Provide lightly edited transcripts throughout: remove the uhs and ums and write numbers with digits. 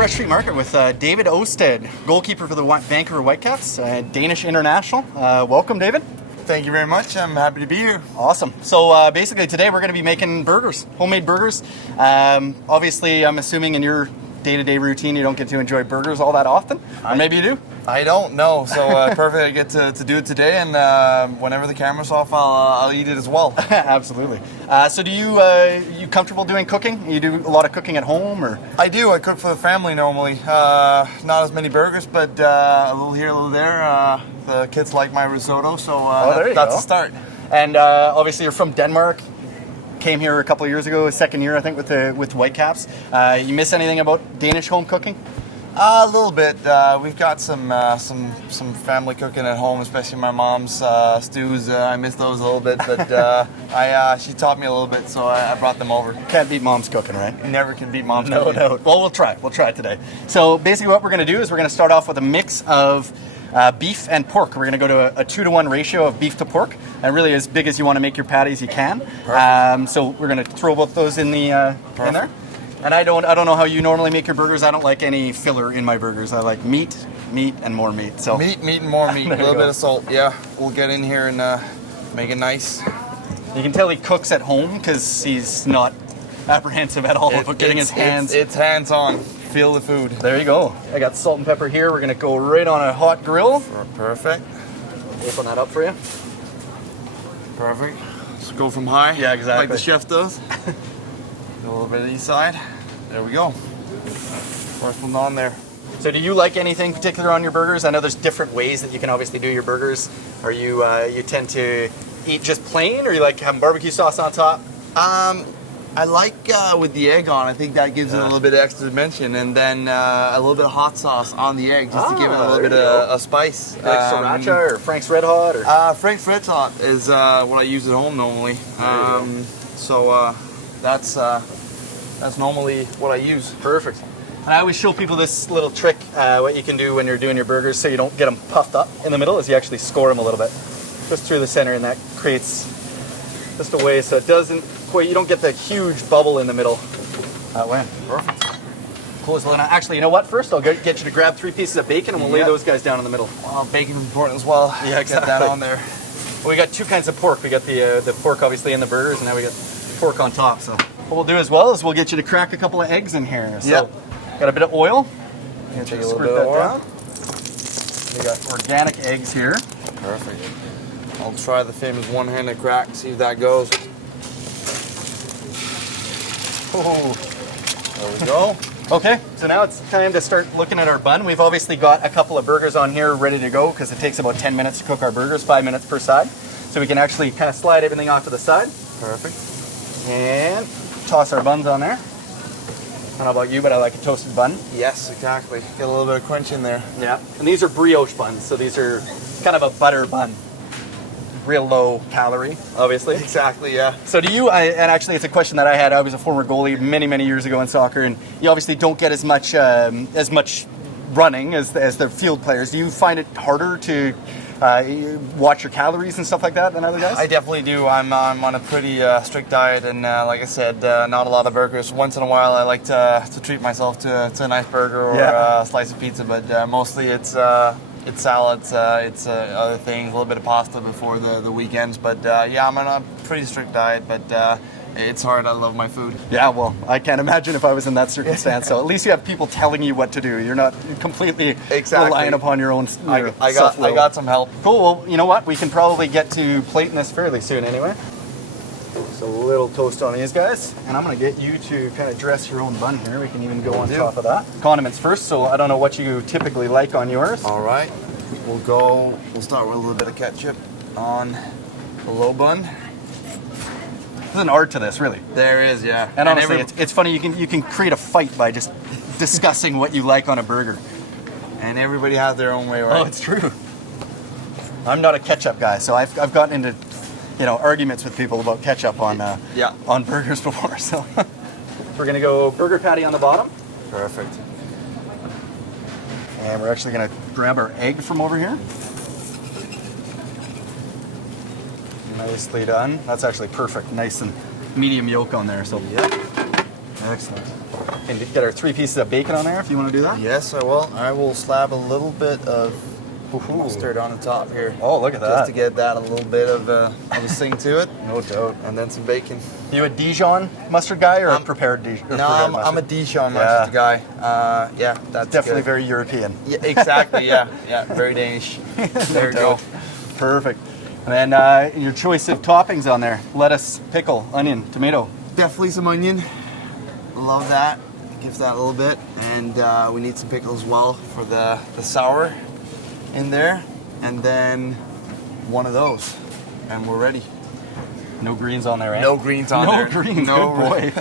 Fresh Street Market with David Osted, goalkeeper for the Vancouver Whitecaps, Danish international. Welcome, David. Thank you very much. I'm happy to be here. Awesome. So basically today we're going to be making burgers, homemade burgers. Obviously, I'm assuming in your day-to-day routine you don't get to enjoy burgers all that often, or maybe you do? I don't know, so perfect. I get to do it today, and whenever the camera's off, I'll eat it as well. Absolutely. So do you comfortable doing cooking? You do a lot of cooking at home, or? I do. I cook for the family normally. Not as many burgers, but a little here, a little there. The kids like my risotto, so that's a start. And obviously you're from Denmark. Came here a couple of years ago, second year I think with Whitecaps. You miss anything about Danish home cooking? A little bit. We've got some family cooking at home, especially my mom's stews. I miss those a little bit, but she taught me a little bit, so I brought them over. Can't beat mom's cooking, right? You never can beat mom's cooking. No. Well, we'll try it today. So basically what we're going to do is we're going to start off with a mix of beef and pork. We're going to go to a 2-to-1 ratio of beef to pork, and really as big as you want to make your patties, you can. So we're going to throw both those in the in there. And I don't know how you normally make your burgers. I don't like any filler in my burgers. I like meat, and more meat. So meat, and more meat. A little bit of salt. Yeah, we'll get in here and make it nice. You can tell he cooks at home because he's not apprehensive at all about getting his hands. It's hands-on. Feel the food. There you go. I got salt and pepper here. We're gonna go right on a hot grill. Perfect. Open that up for you. Perfect. Let's go from high. Yeah, exactly. Like the chef does. A little bit of each side. There we go. First one on there. So do you like anything particular on your burgers? I know there's different ways that you can obviously do your burgers. Are you you tend to eat just plain, or you like having barbecue sauce on top? I like with the egg on. I think that gives it a little bit of extra dimension, and then a little bit of hot sauce on the egg just to give it a little bit of spice. Like sriracha or Frank's Red Hot? Or? Frank's Red Hot is what I use at home normally. So that's normally what I use. Perfect. And I always show people this little trick, what you can do when you're doing your burgers so you don't get them puffed up in the middle, is you actually score them a little bit. Just through the center, and that creates just a way so it doesn't quite, you don't get the huge bubble in the middle that way. Perfect. Close the lid. Actually, you know what? First, I'll get you to grab 3 pieces of bacon, and we'll lay those guys down in the middle. Well, bacon's important as well. Yeah, exactly. Get that on there. Well, we got 2 kinds of pork. We got the pork obviously in the burgers, and now we got pork on top. So what we'll do as well is we'll get you to crack a couple of eggs in here. So got a bit of oil. Take a little bit of oil. We got organic eggs here. Perfect. I'll try the famous one-handed crack, see if that goes. Oh, there we go. Okay, so now it's time to start looking at our bun. We've obviously got a couple of burgers on here ready to go because it takes about 10 minutes to cook our burgers, 5 minutes per side. So we can actually kind of slide everything off to the side. Perfect. And toss our buns on there. I don't know about you, but I like a toasted bun. Yes, exactly. Get a little bit of crunch in there. Yeah, and these are brioche buns, so these are kind of a butter bun. Real low calorie, obviously. Exactly, yeah. So do you, and actually it's a question that I had, I was a former goalie many years ago in soccer, and you obviously don't get as much running as the field players. Do you find it harder to watch your calories and stuff like that than other guys? I definitely do. I'm on a pretty strict diet, and like I said, not a lot of burgers. Once in a while I like to treat myself to a nice burger or a slice of pizza, but mostly it's salads, it's other things, a little bit of pasta before the weekends. But yeah, I'm on a pretty strict diet, but it's hard. I love my food. Yeah, well, I can't imagine if I was in that circumstance. So at least you have people telling you what to do. You're not completely relying upon your own I got some help. Cool. Well, you know what? We can probably get to plating this fairly soon anyway. Just a little toast on these guys. And I'm going to get you to kind of dress your own bun here. We can even go on top of that. Condiments first, so I don't know what you typically like on yours. All right. We'll start with a little bit of ketchup on the low bun. There's an art to this, really. There is, yeah. And honestly, it's funny, you can create a fight by just discussing what you like on a burger. And everybody has their own way, right? Oh, it's true. I'm not a ketchup guy, so I've gotten into arguments with people about ketchup on burgers before. So we're gonna go burger patty on the bottom. Perfect. And we're actually gonna grab our egg from over here. Nicely done. That's actually perfect. Nice and medium yolk on there. So yep. Excellent. And get our 3 pieces of bacon on there if you want to do that. Yes, I will. I will slab a little bit of mustard on the top here. Oh, look at that. Just to get that a little bit of a sting to it. No doubt. And then some bacon. You a Dijon mustard guy or a prepared Dijon? No, I'm a Dijon mustard guy. Yeah, that's definitely good. very European. Yeah, exactly. Yeah, very Danish. There you go. Perfect. And then your choice of toppings on there: lettuce, pickle, onion, tomato. Definitely some onion. Love that. Gives that a little bit. And we need some pickle as well for the sour in there. And then one of those. And we're ready. No greens on there, eh? No greens on there. No greens, No good boy.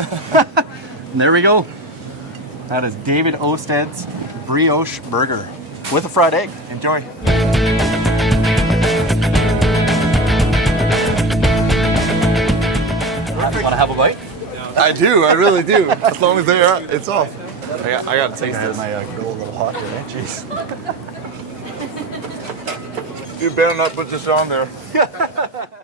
And there we go. That is David Osted's brioche burger with a fried egg. Enjoy. Want to have a bite? I do. I really do. As long as they are, it's off. I got to taste I had this. my grill a little hot there, eh? Jeez. You better not put this on there.